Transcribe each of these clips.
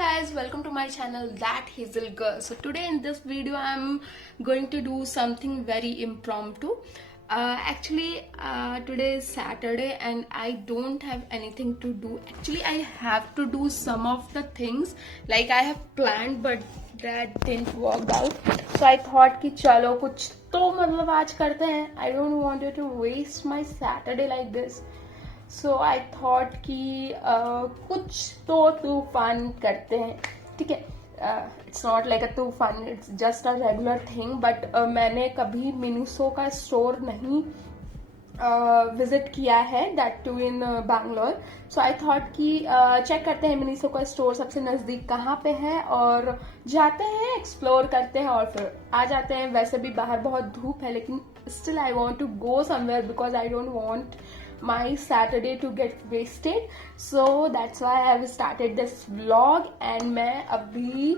guys, welcome to my channel That Hazel Girl. So today in this video I'm going to do something very impromptu. Today is Saturday and I don't have anything to do. Actually I have to do some of the things like I have planned, but that didn't work out. So I thought कि चलो कुछ तो मतलब आज करते हैं. I don't want to waste my Saturday like this. So I thought कि कुछ तो तूफान करते हैं. ठीक है, इट्स नॉट लाइक अ तूफान, it's just a regular thing. But मैंने कभी मिनीसो का स्टोर नहीं विजिट किया है, that too in Bangalore. So I thought कि चेक करते हैं मिनीसो का स्टोर सबसे नज़दीक कहाँ पे है और जाते हैं, एक्सप्लोर करते हैं और फिर आ जाते हैं. वैसे भी बाहर बहुत धूप है लेकिन still I want to go somewhere because I don't want my Saturday to get wasted. So that's why I have started this vlog and मैं अभी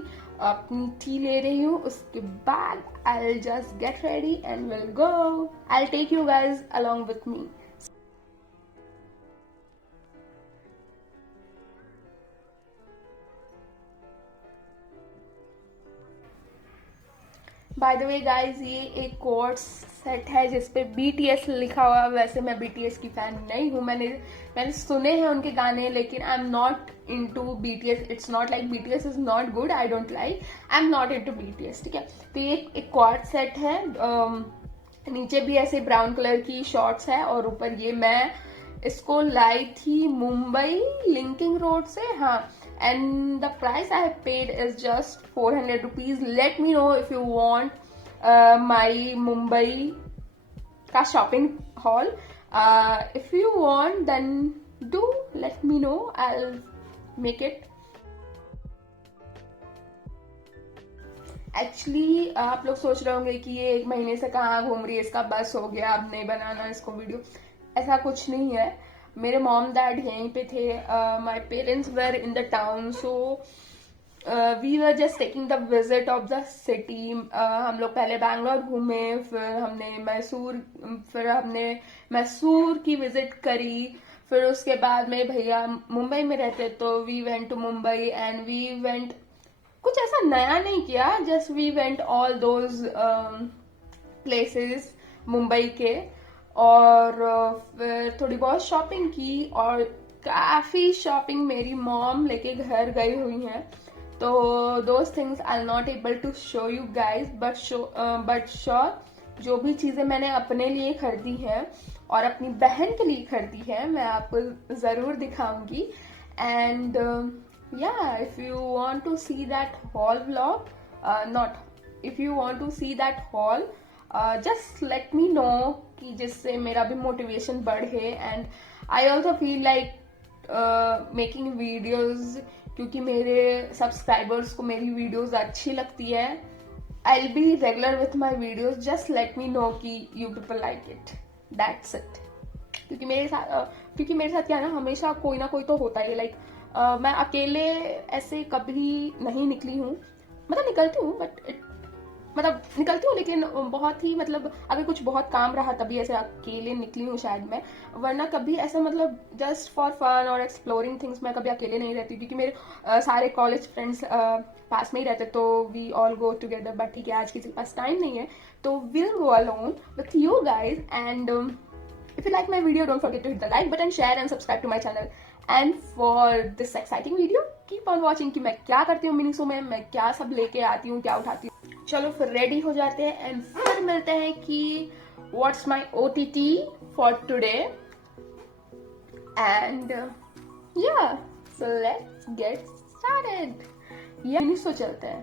अपनी टी ले रही हूँ. उसके बाद I'll just get ready and we'll go. I'll take you guys along with me. Bye the way guys, ये एक कोट सेट है जिसपे BTS लिखा हुआ. वैसे मैं BTS की फैन नहीं हूँ, मैंने सुने हैं उनके गाने लेकिन आई am not into BTS. It's not like BTS is not good, I don't like, I am not into BTS. ठीक है, तो ये एक कोट सेट है. नीचे भी ऐसे ब्राउन कलर की शॉर्ट्स है और ऊपर ये मैं इसको लाई थी मुंबई लिंकिंग रोड से. हाँ, and the price I have paid is just 400 rupees. Let me know if you want my Mumbai ka shopping haul. If you want then do let me know, I'll make it. Actually आप लोग सोच रहे होंगे कि ये एक महीने से कहाँ घूम रही है, इसका बस हो गया, अब नहीं बनाना इसको वीडियो. ऐसा कुछ नहीं है. मेरे मॉम डैड यहीं पे थे. My parents were in the town, so we were just taking the visit of the city. हम लोग पहले बैंगलोर घूमे, फिर हमने मैसूर की विजिट करी. फिर उसके बाद मेरे भैया मुंबई में रहते तो we went to Mumbai and we went, कुछ ऐसा नया नहीं किया, just we went all those places Mumbai के. और फिर थोड़ी बहुत शॉपिंग की और काफी शॉपिंग मेरी मॉम लेके घर गई हुई हैं. तो those things I am not able to show you guys, but sure जो भी चीजें मैंने अपने लिए खरीदी है और अपनी बहन के लिए खरीदी है मैं आपको जरूर दिखाऊंगी. And yeah, if you want to see that haul vlog, if you want to see that haul, just let me know कि जिससे मेरा भी मोटिवेशन बढ़े. And I also feel like making videos, क्योंकि मेरे सब्सक्राइबर्स को मेरी वीडियोज अच्छी लगती है. I will be regular with my videos, just let me know कि you people like it, that's it. क्योंकि मेरे साथ क्या है ना, हमेशा कोई ना कोई तो होता है. लाइक मैं अकेले ऐसे कभी नहीं निकली हूँ, मतलब निकलती हूँ लेकिन बहुत ही, मतलब अगर कुछ बहुत काम रहा तभी ऐसे अकेले निकली हूँ शायद मैं, वरना कभी ऐसा मतलब जस्ट फॉर फन और एक्सप्लोरिंग थिंग्स मैं कभी अकेले नहीं रहती. क्योंकि मेरे सारे कॉलेज फ्रेंड्स पास में ही रहते तो we all go together. But ठीक है, आज किसी के पास टाइम नहीं है तो will go alone with you guys. And if you like my video, don't forget to hit the like button, share and subscribe to my channel. And for this exciting video, keep on watching कि मैं क्या करती हूँ Miniso में, मैं क्या सब लेके आती हूँ, क्या उठाती हूँ. चलो फिर रेडी हो जाते हैं एंड फिर मिलते हैं कि what's my OTT for today. And yeah, so let's get started. Miniso चलते हैं.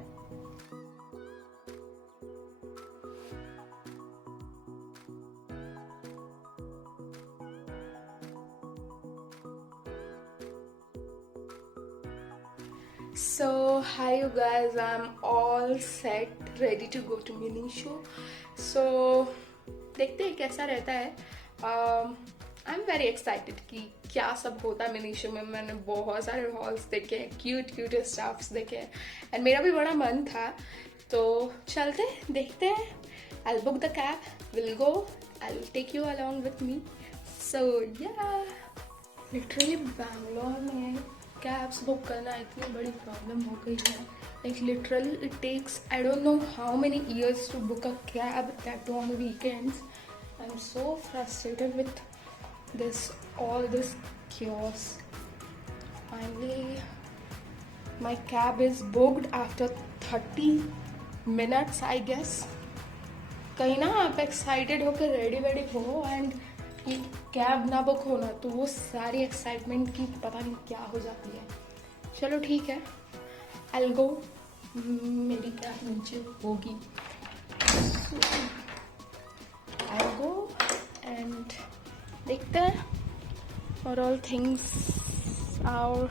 So hi you guys, I'm all set, ready to go to Minisho. So देखते हैं कैसा रहता है. आई एम वेरी एक्साइटेड कि क्या सब होता है मिनीशो में. मैंने बहुत सारे हॉल्स देखे हैं, क्यूट स्टाफ्स देखे हैं एंड मेरा भी बड़ा मन था. तो चलते देखते हैं. I will book the cab, will go, I will take you along with me. So yeah literally Bangalore में कैब्स बुक करना इतनी बड़ी प्रॉब्लम हो गई है. Like literally it takes I don't know how many years to book a cab, that too on weekends. I'm so frustrated with all this chaos. Finally my cab is booked after 30 minutes I guess. कहीं ना आप excited होकर ready वेडी हो and ये cab ना book होना तो वो सारी एक्साइटमेंट की पता नहीं क्या हो जाती है. चलो ठीक है, I'll go. मेरी कैब नीचे होगी. I'll go and देखते हैं और all things are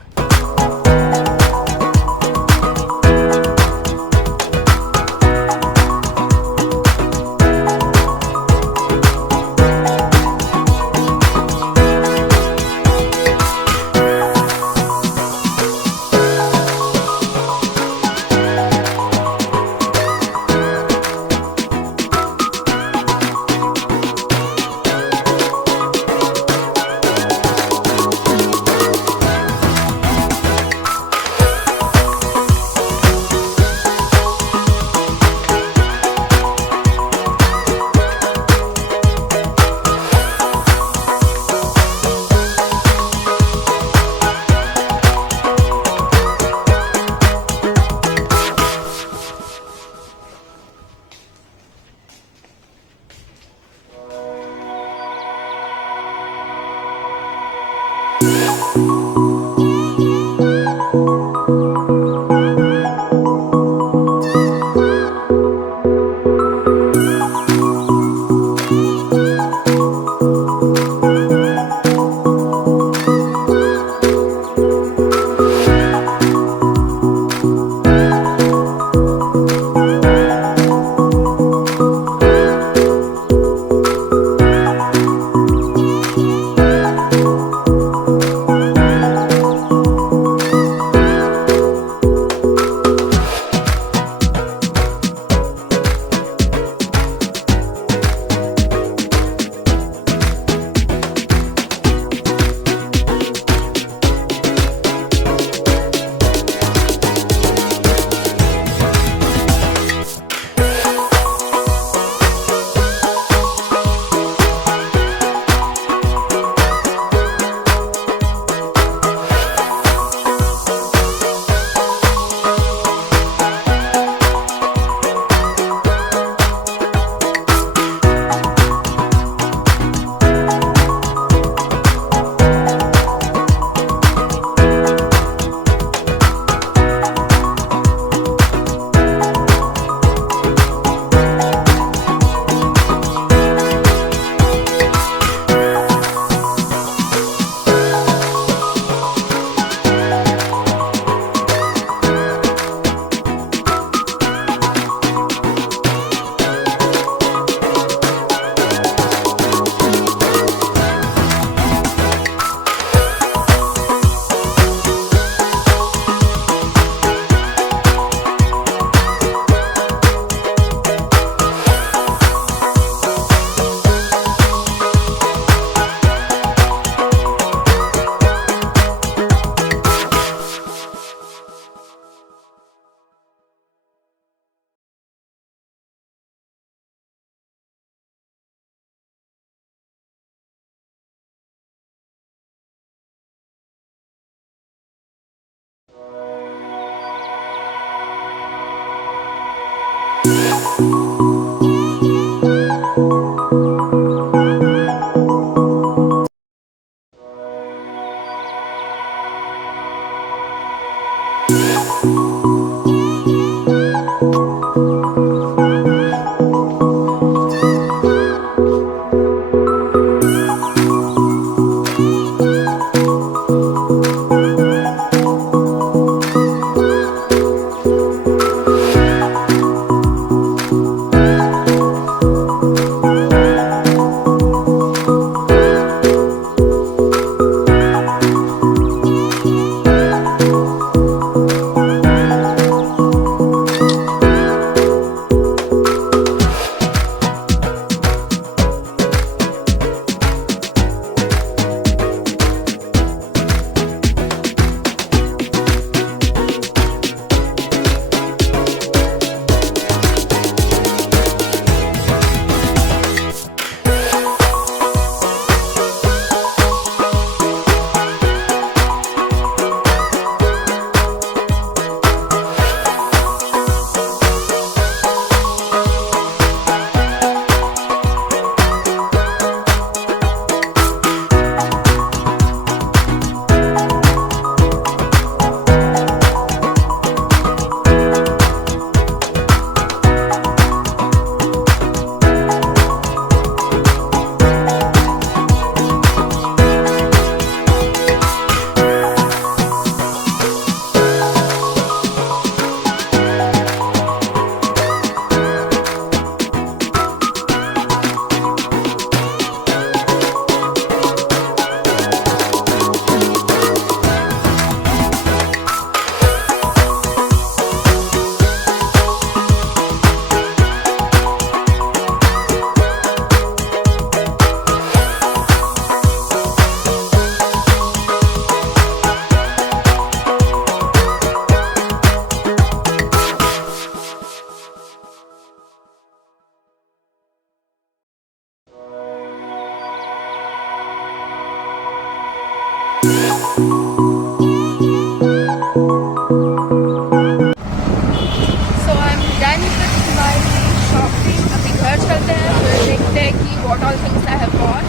चलते हैं, फिर देखते हैं कि what all things I have bought.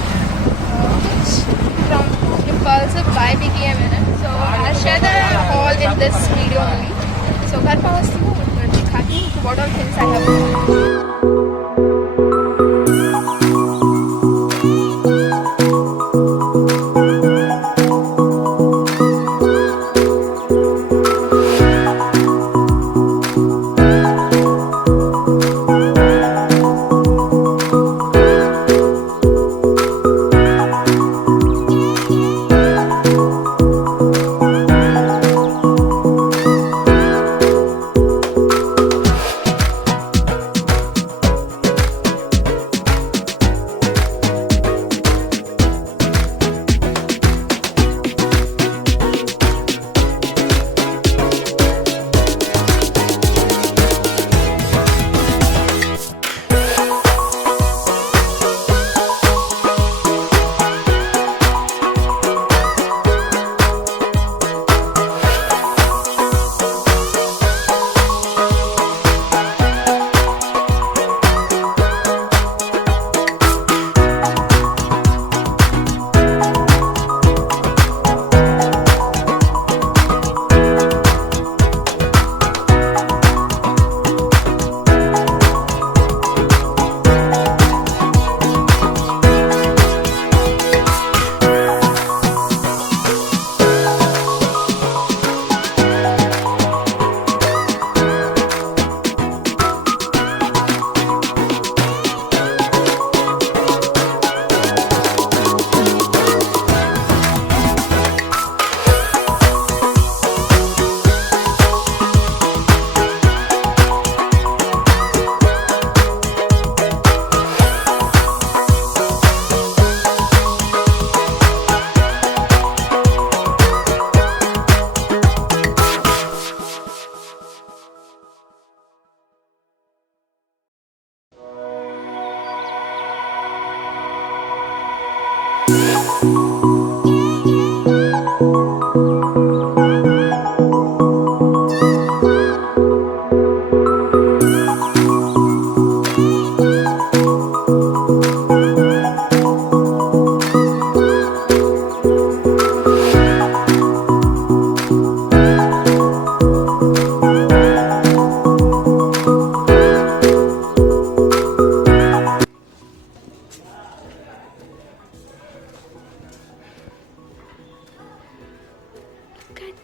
कुछ फ्रॉम इम्पल्सिव बाय भी किए मैंने, so I share the all in this video only. So घर पहुँचती हूँ, फिर दिखाती हूँ what all things I have bought.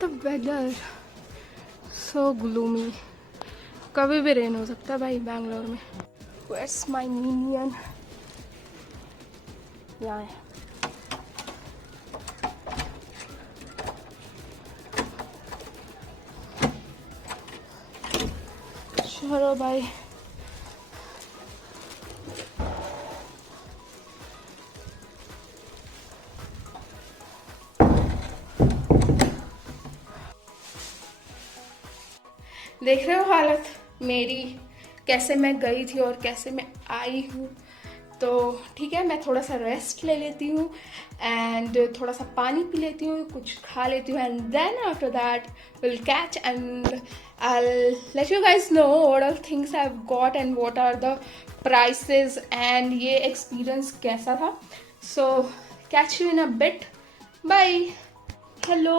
The weather so gloomy. कभी भी रेन हो सकता है भाई बैंगलोर में। Where's my minion? यहाँ है। चलो भाई, देख रहे हो हालत मेरी, कैसे मैं गई थी और कैसे मैं आई हूँ। तो ठीक है, मैं थोड़ा सा रेस्ट ले लेती हूँ एंड थोड़ा सा पानी पी लेती हूँ, कुछ खा लेती हूँ, and then after that will catch and I'll let you guys know what all things I've got and what are the prices and ये experience कैसा था. So catch you in a bit. Bye. Hello.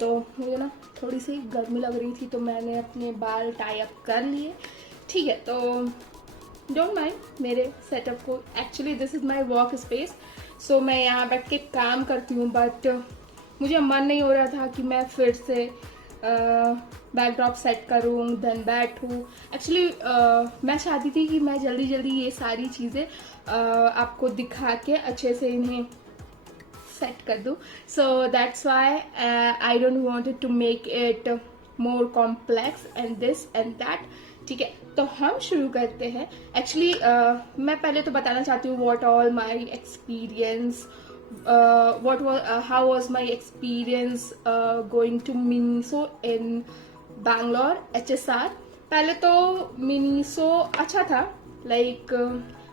तो मुझे ना थोड़ी सी गर्मी लग रही थी तो मैंने अपने बाल टाई अप कर लिए. ठीक है, तो डोंट माइंड मेरे सेटअप को. Actually this is my workspace, so मैं यहाँ बैठ के काम करती हूँ, बट मुझे मन नहीं हो रहा था कि मैं फिर से बैकड्रॉप सेट करूँ देन बैठूँ. एक्चुअली मैं चाहती थी कि मैं जल्दी जल्दी ये सारी चीज़ें आपको दिखा के अच्छे से इन्हें सेट कर दूँ. So that's why I don't wanted to make it more complex and this and that. ठीक है, तो हम शुरू करते हैं. एक्चुअली मैं पहले तो बताना चाहती हूँ what all my experience, how was my experience going to Miniso in Bangalore HSR. पहले तो मिनीसो अच्छा था, लाइक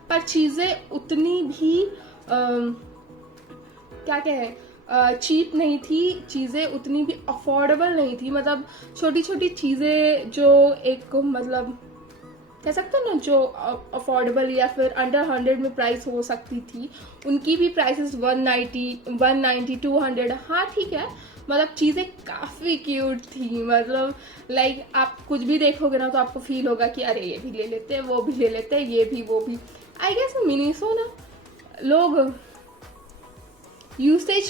पर चीज़ें उतनी भी क्या कहें चीप नहीं थी, चीज़ें उतनी भी अफोर्डेबल नहीं थी. मतलब छोटी छोटी चीज़ें जो एक मतलब कह सकते हो ना, जो अफोर्डेबल या फिर अंडर 100 में प्राइस हो सकती थी, उनकी भी प्राइसेस 190, 200। हाँ ठीक है, मतलब चीज़ें काफ़ी क्यूट थी। मतलब लाइक आप कुछ भी देखोगे ना तो आपको फील होगा कि अरे ये भी ले लेते हैं, वो भी ले लेते हैं, ये भी वो भी। आई गेस मिनीसो ना लोग यूसेज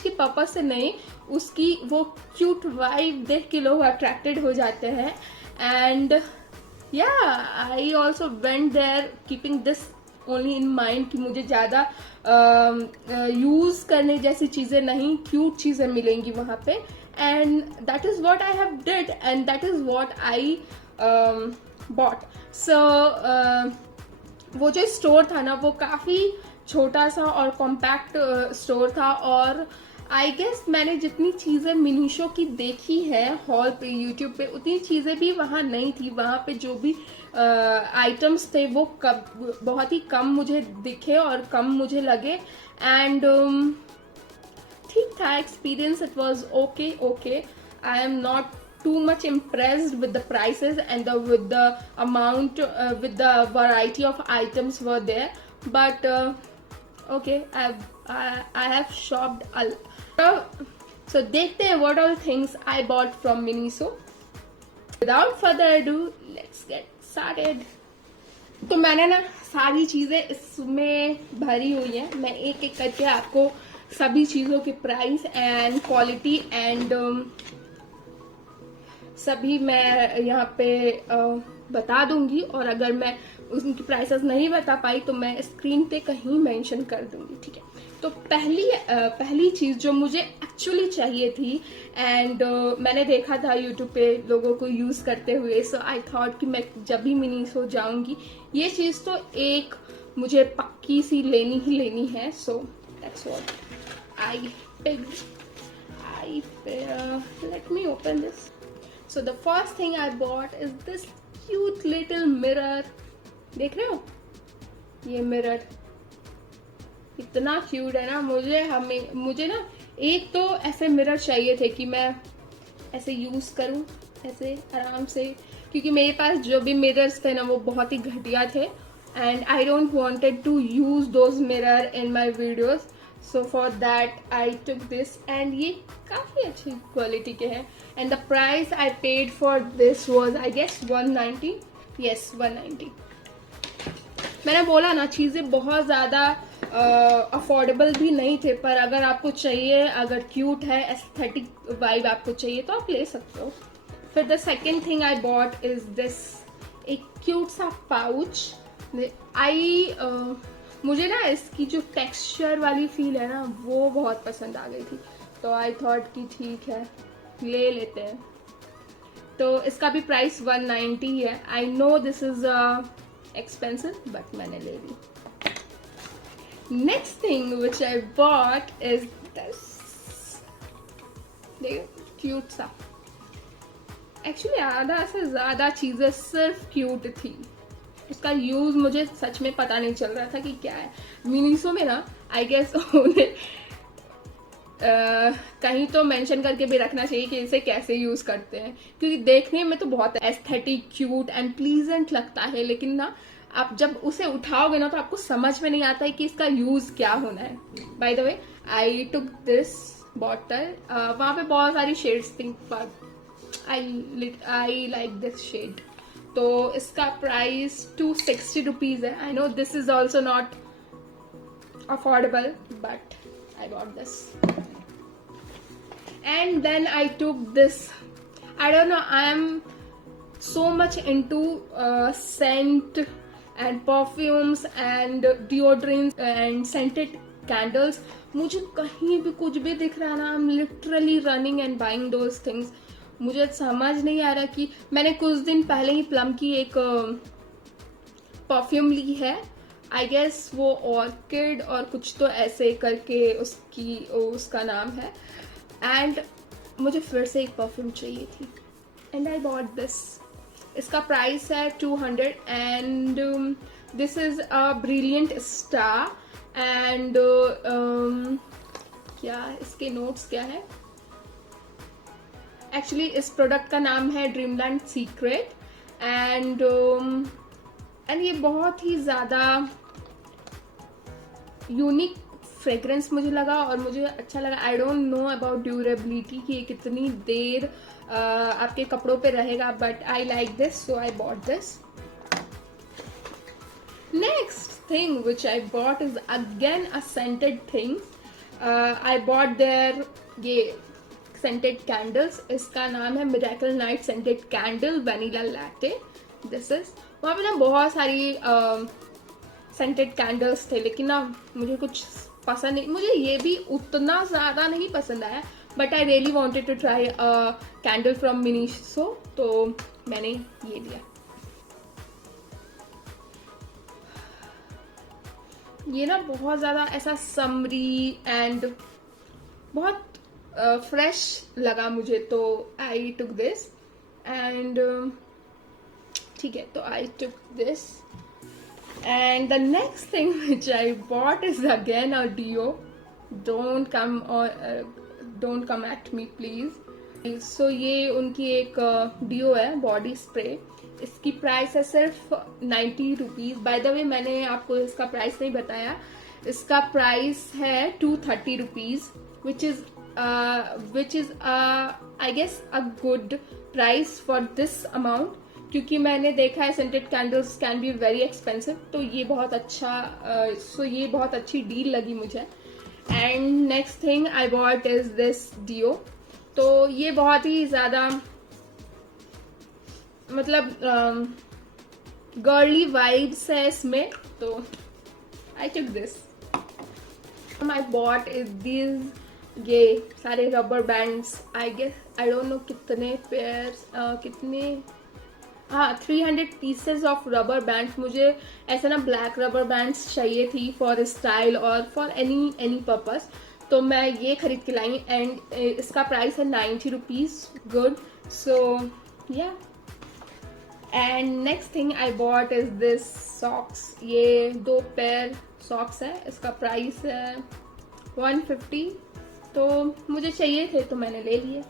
के पर्पज से नहीं, उसकी वो क्यूट वाइब देख के लोग अट्रैक्टेड हो जाते हैं। एंड या I also went there keeping this only in mind कि मुझे ज़्यादा यूज़ करने जैसी चीज़ें नहीं, क्यूट चीज़ें मिलेंगी वहाँ पे। And that is what I have did and that is what I bought. So वो जो स्टोर था ना वो काफ़ी छोटा सा और कॉम्पैक्ट स्टोर था। और आई गेस मैंने जितनी चीज़ें मिनीशो की देखी है हॉल पे, यूट्यूब पे, उतनी चीज़ें भी वहाँ नहीं थी। वहाँ पे जो भी आइटम्स थे वो बहुत ही कम मुझे दिखे और कम मुझे लगे। एंड ठीक था experience, it was okay. I am not too much impressed with the prices and with the amount, with the variety of items were there, but okay, I have shopped a lot. So dekhte hain what all things I bought from Miniso. Without further ado, let's get started. तो मैंने ना सारी चीज़ें इसमें भरी हुई हैं। मैं एक एक करके आपको सभी चीज़ों के प्राइस एंड क्वालिटी एंड सभी मैं यहाँ पे बता दूंगी। और अगर मैं उनकी प्राइसेस नहीं बता पाई तो मैं स्क्रीन पे कहीं मेंशन कर दूंगी, ठीक है। तो पहली चीज़ जो मुझे एक्चुअली चाहिए थी एंड मैंने देखा था यूट्यूब पे लोगों को यूज़ करते हुए, सो आई थॉट कि मैं जब भी मिनीसो जाऊंगी ये चीज़ तो एक मुझे पक्की सी लेनी ही लेनी है। So that's what I picked. Let me open this. So the first thing I bought is this cute little mirror. देख रहे हो ये मिरर इतना क्यूट है ना। मुझे ना एक तो ऐसे मिरर चाहिए थे कि मैं ऐसे यूज करूं ऐसे आराम से, क्योंकि मेरे पास जो भी मिरर्स थे ना वो बहुत ही घटिया थे and I don't wanted to use those mirror in my videos. So for that I took this and ये काफ़ी अच्छी क्वालिटी के हैं। And the price I paid for this was I guess 190। Yes 190। मैंने बोला ना चीज़ें बहुत ज़्यादा अफोर्डेबल भी नहीं थे, पर अगर आपको चाहिए, अगर क्यूट है, एस्थेटिक वाइब आपको चाहिए तो आप ले सकते हो। फिर the second thing I bought is this, एक क्यूट सा पाउच। मुझे ना इसकी जो टेक्सचर वाली फील है ना वो बहुत पसंद आ गई थी, तो आई थॉट कि ठीक है ले लेते हैं। तो इसका भी प्राइस 190 है। I know this is expensive but मैंने ले ली। Next thing which I bought is this, देखो क्यूट सा। एक्चुअली आधा से ज्यादा चीजें सिर्फ क्यूट थी, उसका यूज मुझे सच में पता नहीं चल रहा था कि क्या है। मिनीसो में ना आई गेस उन्हें कहीं तो मेंशन करके भी रखना चाहिए कि इसे कैसे यूज करते हैं, क्योंकि देखने में तो बहुत एस्थेटिक, क्यूट एंड प्लीजेंट लगता है, लेकिन ना आप जब उसे उठाओगे ना तो आपको समझ में नहीं आता है कि इसका यूज क्या होना है। By the way I took this bottle, वहां पे बहुत सारी शेड्स थी but I like this shade. तो इसका प्राइस 260 रुपीज है। I know this is also not affordable but I bought this. And then I took this. I don't know, I am so much into scent and perfumes and deodorants and scented candles. मुझे कहीं भी कुछ भी दिख रहा है ना, I'm literally running and buying those things. मुझे समझ नहीं आ रहा कि मैंने कुछ दिन पहले ही प्लम की एक परफ्यूम ली है, आई गेस वो ऑर्किड और कुछ तो ऐसे करके उसका नाम है, एंड मुझे फिर से एक परफ्यूम चाहिए थी एंड आई बॉट दिस। इसका प्राइस है 200 and this is a brilliant star and क्या इसके नोट्स क्या है। एक्चुअली इस प्रोडक्ट का नाम है ड्रीमलैंड सीक्रेट एंड ये बहुत ही ज़्यादा यूनिक फ्रेग्रेंस मुझे लगा और मुझे अच्छा लगा. आई डोंट नो अबाउट ड्यूरेबिलिटी कि कितनी देर आपके कपड़ों पे रहेगा, but I like this, so I bought this. Next thing which I bought is again a scented thing. I bought their ये scented candles. इसका नाम है Miracle Night Scented Candle Vanilla Latte. This is वहाँ पे ना बहुत सारी scented candles थे, लेकिन ना मुझे कुछ पसंद नहीं. मुझे ये भी उतना ज़्यादा नहीं पसंद आया, but I really wanted to try candle from Miniso, तो मैंने ये लिया. ये ना बहुत ज़्यादा ऐसा समरी एंड बहुत फ्रेश लगा मुझे, तो आई टुक दिस एंड ठीक है, तो I took this. And the next thing which I bought is again a deo. Don't come at me please. So ये उनकी एक डियो है, बॉडी स्प्रे. इसकी प्राइस है सिर्फ 90 रुपीज. बाय द वे मैंने आपको इसका प्राइस नहीं बताया. इसका प्राइस है 230 rupees, which is I guess a good price for this amount, क्योंकि मैंने देखा है scented candles can be very expensive. तो ये बहुत अच्छा ये बहुत अच्छी डील लगी मुझे. And next thing I bought is this deo. तो ये बहुत ही ज्यादा मतलब गर्ली वाइब्स है इसमें, तो I took this. My bought is these ये सारे rubber bands. I guess I don't know कितने पेयर्स कितने 300 पीसेस ऑफ रबर बैंड्स. मुझे ऐसा ना ब्लैक रबर बैंड्स चाहिए थी फॉर स्टाइल और फॉर एनी पर्पस, तो मैं ये खरीद के लाई. एंड इसका प्राइस है 90 रुपीज. गुड. सो या. And next thing I bought is this socks. ये 2 पेयर सॉक्स है. इसका प्राइस है 150. तो मुझे चाहिए थे तो मैंने ले लिए.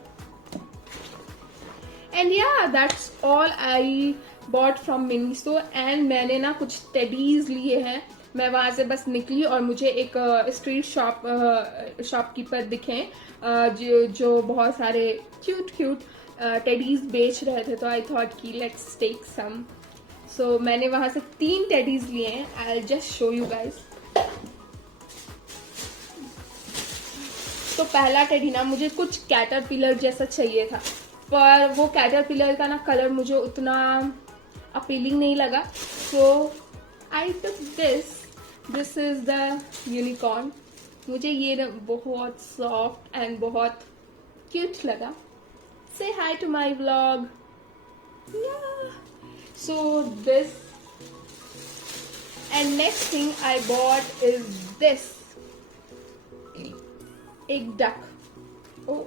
एंड या that's all I bought from Miniso. And मैंने ना कुछ टेडीज लिए हैं. मैं वहां से बस निकली और मुझे एक स्ट्रीट शॉपकीपर दिखे जो बहुत सारे क्यूट टेडीज बेच रहे थे. तो आई थॉट कि लेट्स टेक सम. सो मैंने वहां से 3 टेडीज लिए हैं. I will just show you guys. तो पहला टेडी ना मुझे कुछ कैटरपिलर जैसा चाहिए था, पर वो कैटरपिलर का ना कलर मुझे उतना अपीलिंग नहीं लगा. So I took this is the unicorn. मुझे ये ना बहुत सॉफ्ट एंड बहुत क्यूट लगा. Say hi to my vlog. Yeah. So this, and next thing I bought is this. एक duck. Oh,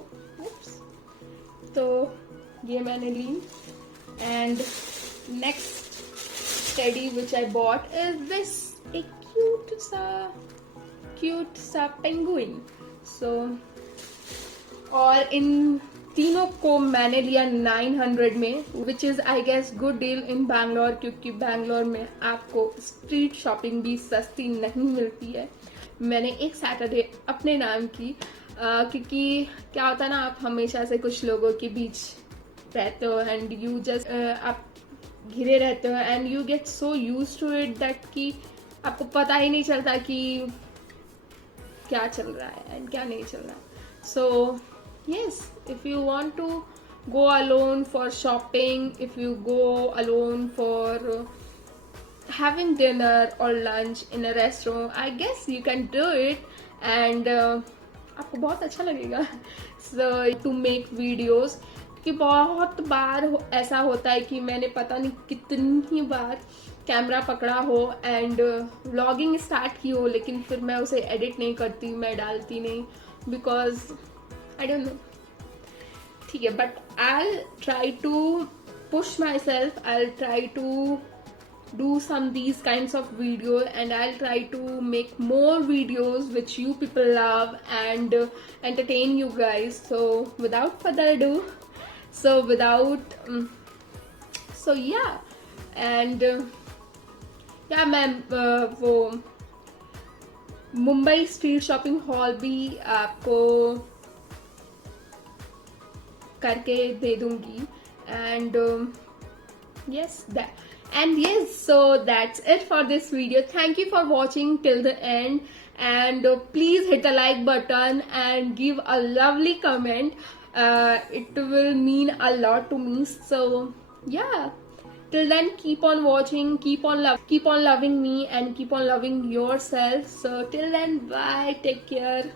oops. तो ये मैंने ली. And next teddy which I bought is this. एक cute सा penguin. So और इन तीनों को मैंने लिया 900 में, which is I guess good deal in Bangalore, क्योंकि बैंगलोर में आपको स्ट्रीट शॉपिंग भी सस्ती नहीं मिलती है. मैंने एक सैटरडे अपने नाम की, क्योंकि क्या होता है ना, आप हमेशा से कुछ लोगों के बीच रहते हो एंड यू जस्ट आप घिरे रहते हो and you get so used to it that कि आपको पता ही नहीं चलता कि क्या चल रहा है एंड क्या नहीं चल रहा है. सो yes, if you want to go alone for shopping, if you go alone for having dinner or lunch in a restaurant, I guess you can do it and आपको बहुत अच्छा लगेगा. So to make videos, कि बहुत बार ऐसा होता है कि मैंने पता नहीं कितनी बार कैमरा पकड़ा हो एंड व्लॉगिंग स्टार्ट की हो, लेकिन फिर मैं उसे एडिट नहीं करती, मैं डालती नहीं, बिकॉज I don't know. ठीक है, but I'll try to push myself. I'll try to do some these kinds of videos and I'll try to make more videos which you people love and entertain you guys. So without further ado, So yeah, and yeah, मैं वो Mumbai street shopping hall भी आपको करके दे दूंगी. And yes, so that's it for this video. Thank you for watching till the end, and please hit the like button and give a lovely comment. It will mean a lot to me. So yeah, till then, keep on watching, keep on loving me, and keep on loving yourself. So till then, bye, take care.